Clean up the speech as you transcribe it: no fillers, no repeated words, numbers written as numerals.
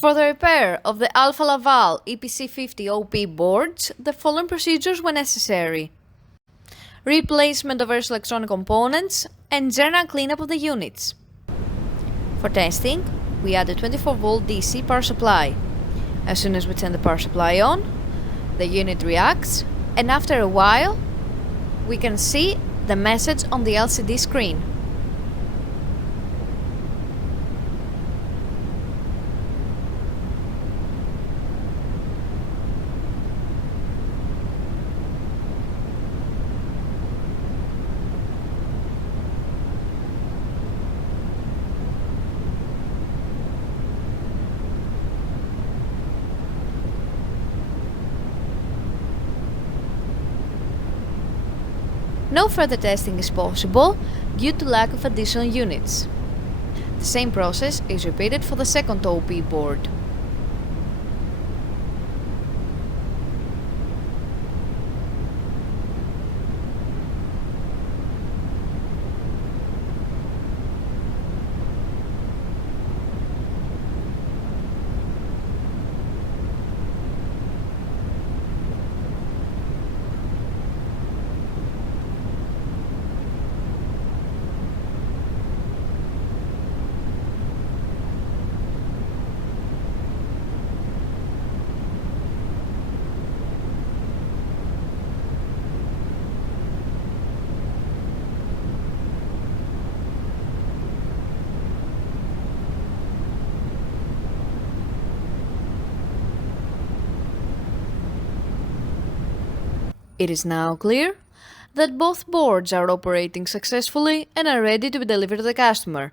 For the repair of the Alfa Laval EPC50 OP boards, the following procedures were necessary: replacement of various electronic components and general cleanup of the units. For testing, we add a 24-volt DC power supply. As soon as we turn the power supply on, the unit reacts, and after a while, we can see the message on the LCD screen. No further testing is possible due to lack of additional units. The same process is repeated for the second OP board. It is now clear that both boards are operating successfully and are ready to be delivered to the customer.